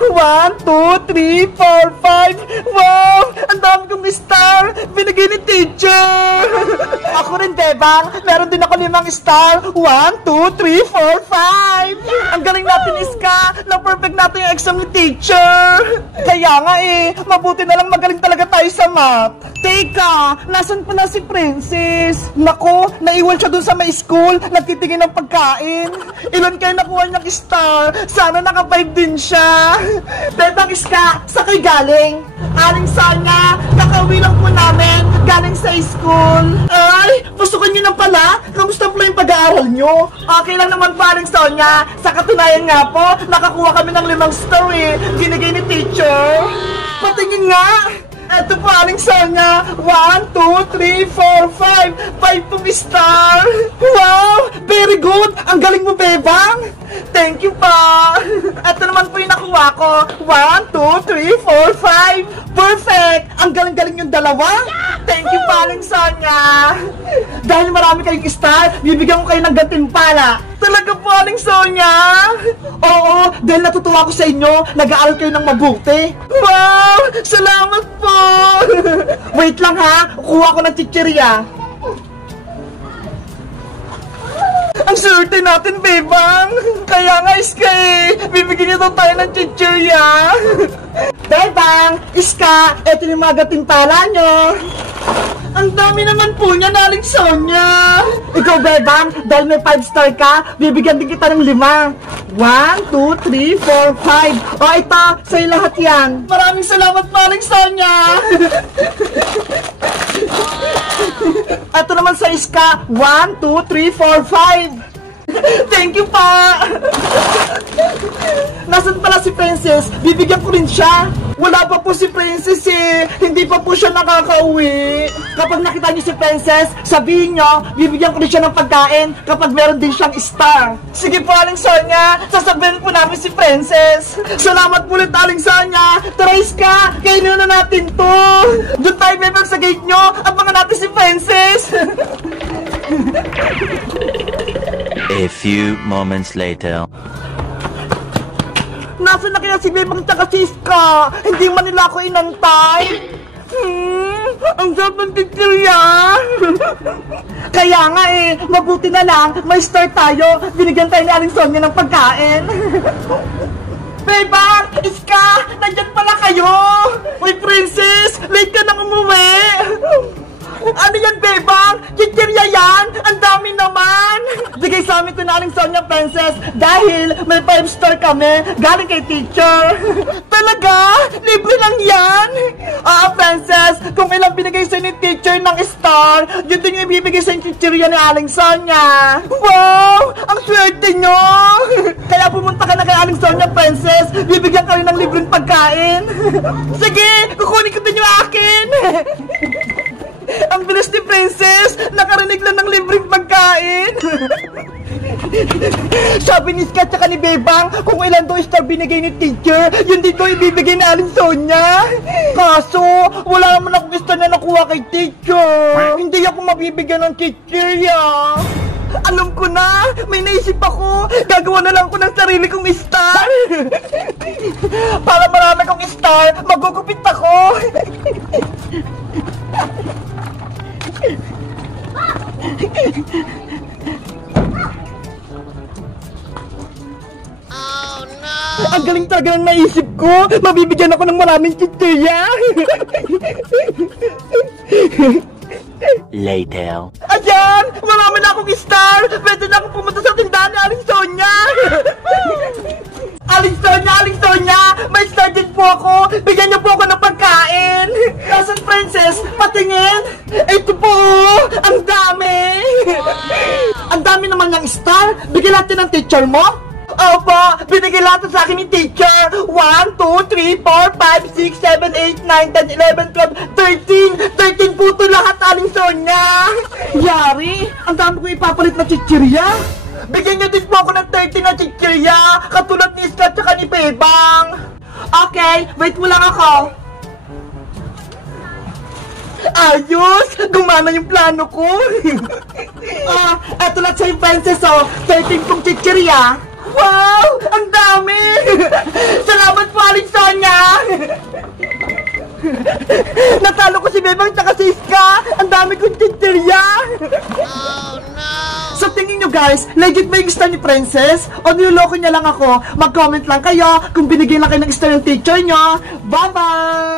1, 2, 3, 4, 5. Wow! Ang dami kong star! Binigay ni teacher! Ako rin, Bebang. Meron din ako 5 star. 1, 2, 3, 4, 5. Ang galing natin, Iska. Na-perfect natin yung exam ni teacher. Kaya nga mabuti na lang magaling talaga tayo sa math. Teka, nasan pala si Princess? Nako, naiwan siya dun sa may school. Nagtitingin ng pagkain. Ilan kayo nakuha niyang star? Sana naka-5 din siya. Bebang Iska, sa kayo galing? Aling Sonia, nakauwi lang po namin. Galing sa school. Ay, pasukan niyo na pala. Kamusta po yung pag-aaral niyo? Okay lang naman po, Aling Sonia. Sa katunayan nga po, nakakuha kami ng 5 star binigay ni teacher. Patingin nga. Ito po, Aling Sonia. 1, 2, 3, 4, 5. 5 pong star. Wow! Very good! Ang galing mo, Bebang! Thank you pa! Ito naman po yung nakuha ko. 1, 2, 3, 4, 5. Perfect! Ang galing-galing yung dalawa. Thank you pa, Aling Sonia. Dahil marami kayong star, bibigyan ko kayo ng gantimpala. Talaga po, Aling Sonia? Oo, dahil natutuwa ko sa inyo, nag-aaral kayo ng mabuti. Wow! Salamat po! Wait lang ha, kuha ko ng chichirya. Ang swerte natin, Bebang. Kaya nga, Iska bibigyan niyo tayo ng chichirya. Bebang, Iska, eto yung mga gantimpala nyo. Ang dami naman po niya, Aling Sonia. Ikaw, Bebang, dahil may 5 star ka, bibigyan din kita ng 5. 1, 2, 3, 4, 5. O, ito, sa'yo lahat yan. Maraming salamat, Aling Sonia. Ito naman sa Iska. 1, 2, 3, 4, 5. Thank you pa! Nasaan pala si Princess? Bibigyan ko rin siya. Wala pa po si Princess Hindi pa po siya nakakauwi. Kapag nakita niyo si Princess, sabihin niyo, bibigyan ko rin siya ng pagkain kapag meron din siyang star. Sige po, Aling Sonia. Sasabihin po namin si Princess. Salamat po ulit, Aling Sonia. Tara, Iska, kainin na natin to. Doon tayo, Bebang, sa gate nyo. Abangan natin si Princess. A few moments later. Nasaan na kaya si Bebang tsaka si Iska? Hindi man nila ako inantay. Ang sarap ng chichirya. Kaya nga mabuti na lang, may star tayo. Binigyan tayo ni Aling Sonia ng pagkain. Bebang! Iska! Nandyan pala kayo! Uy, Princess! Late ka nang umuwi! Ano yan, Bebang? Chichirya yan? Ang dami naman! Bigay sa amin ito na Aling Sonia, Princess, dahil may 5 star kami galing kay teacher. Talaga? Libre lang yan? Princess, kung ilang binigay sa ni teacher ng star, yun din yung ibibigay sa chichirya ni Aling Sonia. Wow! Ang swerte nyo! Kaya pumunta ka na kay Aling Sonia, Princess, bibigyan ka rin ng libreng pagkain. Sige, kukunin ko din yung akin. Ang bilis ni Princess! Nakarinig lang ng libreng pagkain! Sabi ni Iska tsaka ni Bebang, kung ilan daw star binigay ni teacher, yun dito ibibigay na Aling Sonia. Kaso, wala naman akong star na nakuha kay teacher. Hindi ako mabibigyan ng teacher Alam ko na! May naisip ako! Gagawa na lang ko ng sarili kong star! Para marami kong star, magugupit ako! Oh no! Ang galing talaga ng naisip ko! Mabibigyan ako ng maraming chichirya! Later. Ayan! Marami na akong star! Pwede na akong pumunta sa tindahan ni Aling Sonia! Aling Sonia! Aling Sonia! May star din po ako! Bigyan niyo po ako ng pagkain! Nasaan, Princess? Patingin! Ito po! Ang dami! Ang dami naman ng star! Bigyan natin ng teacher mo! Opo! Binigay lahat sa akin ni teacher! 1, 2, 3, 4, 5, 6, 7, 8, 9, 10, 11, 12, 13! 13 po ito lahat, Aling Sonia! Yari! Ang dami ko ipapalit na chichirya! Bigyan niyo din po ako ng 13 na chichirya! Katulad ni Iska at ni Bebang! Okay, wait mo lang ako! Ayos! Gumana yung plano ko! Eto lang sa'yo, Princess, 13 kong chichirya! Wow! Ang dami! Salamat po, Aling Natalo ko si Bebang tsaka si Iska. Ang dami kong chichirya. Oh no! Sa tingin nyo guys, legit ba yung star ni Princess? O niloloko niya lang ako? Mag-comment lang kayo kung binigyan lang kayo ng star ng teacher nyo. Bye-bye!